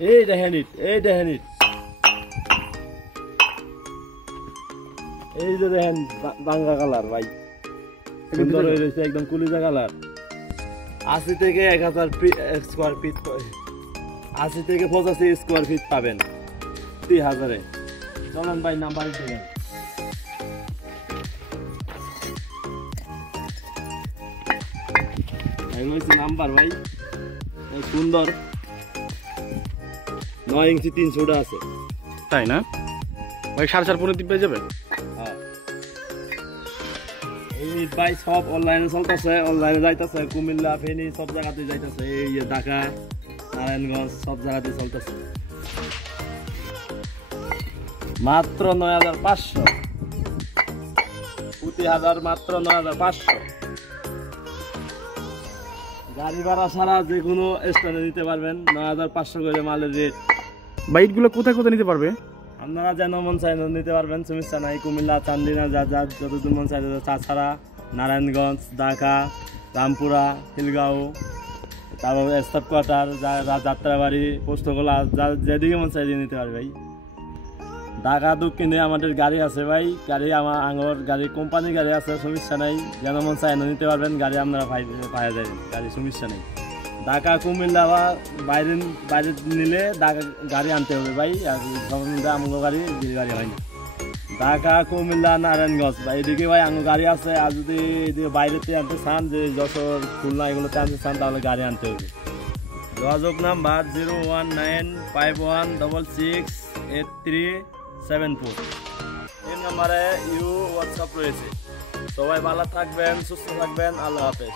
এই দেখেন ইট, এই দেখেন ইট, এই যে দেখেন বাঙ্গা কালার ভাই, সুন্দর হয়ে রয়েছে একদম কুলিজা কালার। 80 থেকে 1000 স্কোয়ার ফিট, 80 থেকে 85 স্কোয়ার ফিট পাবেন 3000-এ। চলুন ভাই নাম্বার দেখেন। এগুলো হচ্ছে নাম্বার ভাই, সুন্দর 9 ইঞ্চি 300টা আছে। তাই না ভাই? 4.5 পনেরো দিন পেয়ে যাবে। এই ভাই সব অনলাইনে চলতেছে, অনলাইনে যাইতেছে, কুমিল্লা ফেনী সব জায়গাতে যাইতেছে, এই ঢাকা নারায়ণগঞ্জ সব জায়গাতে চলতেছে। মাত্র 9500 প্রতি হাজার, মাত্র 9500। গাড়ি ভাড়া ছাড়া যে কোনো স্থানে নিতে পারবেন, 9500 করে মালের রেট। বাইকগুলো কোথায় কোথায় নিতে পারবে? আপনারা যেন মন চাই নিতে পারবেন, সমস্যা নাই। কুমিল্লা, চান্দিনা, যতদূর মন চাই, তাছাড়া নারায়ণগঞ্জ, ঢাকা, রামপুরা, খিলগাঁও, তারপর স্টাফ কোয়ার্টার, যাত্রাবাড়ি, পোস্তগোলা, যেদিকে মন চাই নিতে পারবে ভাই। ঢাকা দক্ষিণে আমাদের গাড়ি আছে ভাই, গাড়ি আমার আঙর গাড়ি, কোম্পানির গাড়ি আছে, সমস্যা নাই। যেন মন চাই নিতে পারবেন, গাড়ি আপনারা পাওয়া যাবেন, গাড়ি সমস্যা নেই। ঢাকা কুমিল্লা বা বাইরে বাইরে নিলে গাড়ি আনতে হবে ভাই, আর আমার গাড়ি হয় না। ঢাকা কুমিল্লা নারায়ণগঞ্জ ভাই এদিকে ভাই আমার গাড়ি আছে, আর যদি বাইরেতে আনতে চান, যে যশোর খুলনা এগুলোতে আনতে চান, তাহলে গাড়ি আনতে হবে। যোগাযোগ নাম্বার 01951668374। এই নাম্বারে হোয়াটসঅ্যাপ রয়েছে। সবাই ভালো থাকবেন, সুস্থ থাকবেন, আল্লাহ হাফেজ।